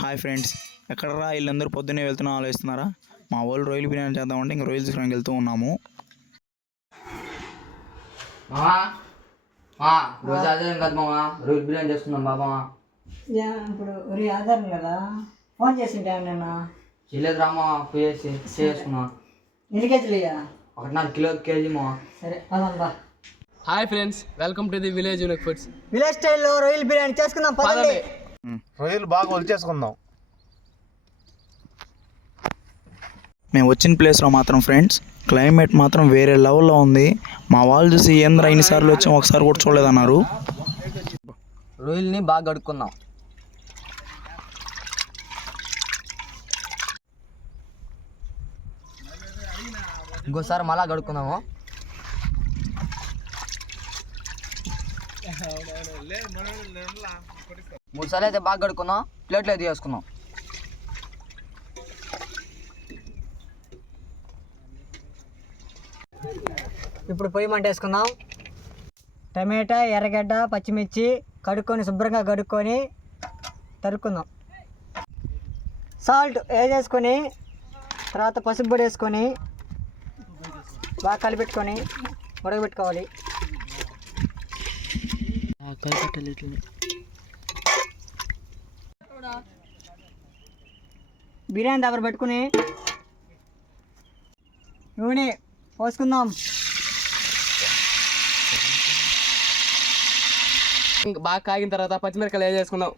Hi friends, ఎక్కడరా వీళ్ళందరూ పొద్దున్నే వెళ్తున్నా ఆలోచిస్తున్నారా? మా వాళ్ళు రొయ్యలు బిర్యానీ చేద్దామంటే ఇంక రొయ్యలు తీసుకుని వెళ్తూ ఉన్నాము. రోజు ఆధారం కదా మామా, రోజు బిర్యానీ చేస్తున్నాం బాబా. ఇప్పుడు ఆధారం కదా, ఫోన్ చేసింటే నేను చేయలేదు రామా, పోయేసి చేసుకున్నా. ఎన్ని కేజీలు ఇయ్యా? 1.5 కేజీ మా. సరే పదంబా. Hi friends, welcome to the village unique foods. Village స్టైల్లో రొయ్యలు బిర్యానీ చేసుకుందాం పదండి. రొయ్యలు బాగా ఒలిచేసుకుందాం. మేము వచ్చిన ప్లేస్లో మాత్రం ఫ్రెండ్స్ క్లైమేట్ మాత్రం వేరే లెవెల్లో ఉంది. మా వాళ్ళు చూసి ఏంద్రా ఇన్నిసార్లు వచ్చాం ఒకసారి కూడా చూడలేదన్నారు. రొయ్యల్ని బాగా కడుక్కుందాం. ఇంకోసారి మళ్ళా కడుక్కుందాము. మూడు సార్లు అయితే బాగా కడుక్కుందాం. ప్లేట్లో అయితే వేసుకుందాం. ఇప్పుడు పొయ్యి మంట వేసుకుందాం. టమాటా, ఎర్రగడ్డ, పచ్చిమిర్చి శుభ్రంగా కడుక్కొని తరుక్కుందాం. సాల్ట్ వేసేసుకొని తర్వాత పసుపు పొడి వేసుకొని బాగా కలిపెట్టుకొని ఉడకబెట్టుకోవాలి. బిర్యానీ దగ్గర పెట్టుకుని నూనె పోసుకుందాం. బాగా కాగిన తర్వాత పచ్చిమిరకాయలు వేసేసుకుందాం.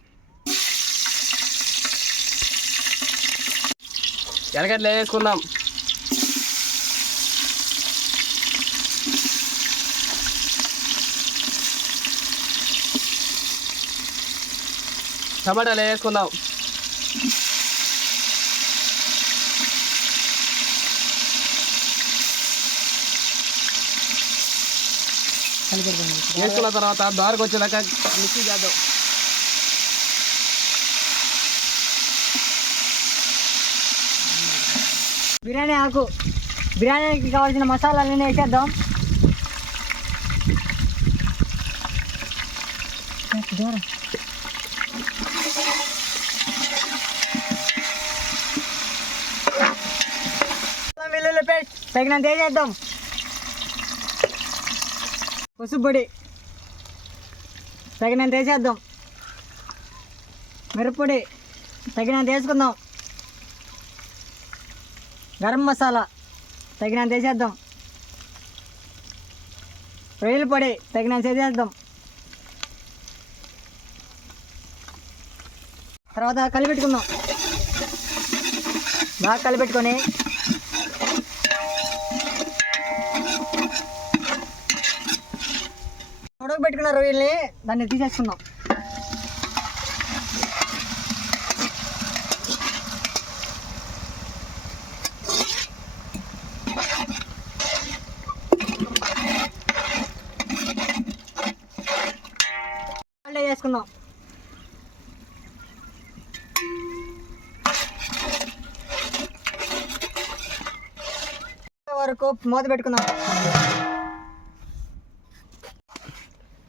ఎర్రగడ్డలు వేసుకుందాం. టమాటాలు వేసుకుందాం. వేసుకున్న తర్వాత దారికి వచ్చేదాకా మిక్సీ చేద్దాం. బిర్యానీ ఆకు, బిర్యానీకి కావాల్సిన మసాలాలన్నీ వేసేద్దాం. వెల్లుల్లి పేస్ట్ తగినంత వేసేద్దాం. పసుపు పొడి తగినంత వేసేద్దాం. మిరప్పొడి తగినంత వేసుకుందాం. గరం మసాలా తగినంత వేసేద్దాం. రొయ్యల పొడి తగినంత వేసేద్దాం. తర్వాత కలిపెట్టుకుందాం. బాగా కలిపెట్టుకొని ఉడకబెట్టుకున్న రొయ్యల్ని దాన్ని తీసేసుకుందాం. వేసుకుందాం. వరకు మూత పెట్టుకుందాం.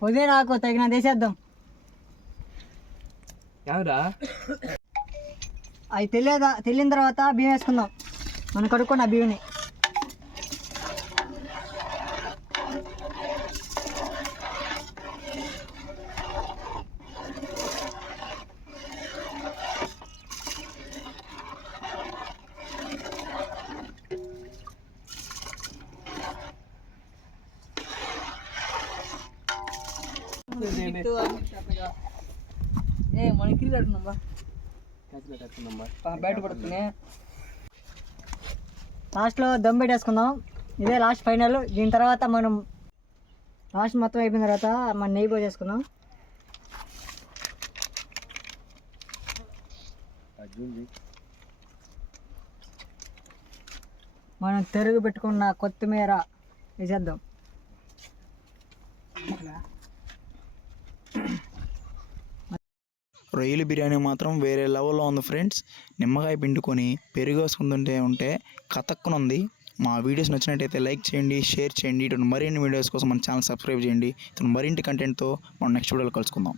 పుదీనాకు తగినంత వేసేద్దాం. ఎవరా అవి తెల్లిన తర్వాత బియ్యం వేసుకుందాం. మనం కడుక్కున్న బియ్యని మనకి బయట పడుతుంది. లాస్ట్లో దమ్ పెట్టేసుకుందాం. ఇదే లాస్ట్ ఫైనల్. దీని తర్వాత మనం లాస్ట్ మొత్తం అయిపోయిన తర్వాత మనం నెయ్యి పోసేసుకుందాం. మనం తెరుగు పెట్టుకున్న కొత్తిమీర వేసేద్దాం. రొయ్యల బిర్యానీ మాత్రం వేరే లెవెల్లో ఉంది ఫ్రెండ్స్. నిమ్మకాయ పిండుకొని పెరుగు వేసుకుంటుంటే కతక్కునుంది. మా వీడియోస్ నచ్చినట్టయితే లైక్ చేయండి, షేర్ చేయండి. ఇటు మరిన్ని వీడియోస్ కోసం మన ఛానల్ సబ్స్క్రైబ్ చేయండి. ఇటు మరింటి కంటెంట్తో మనం నెక్స్ట్ వీడియోలో కలుసుకుందాం.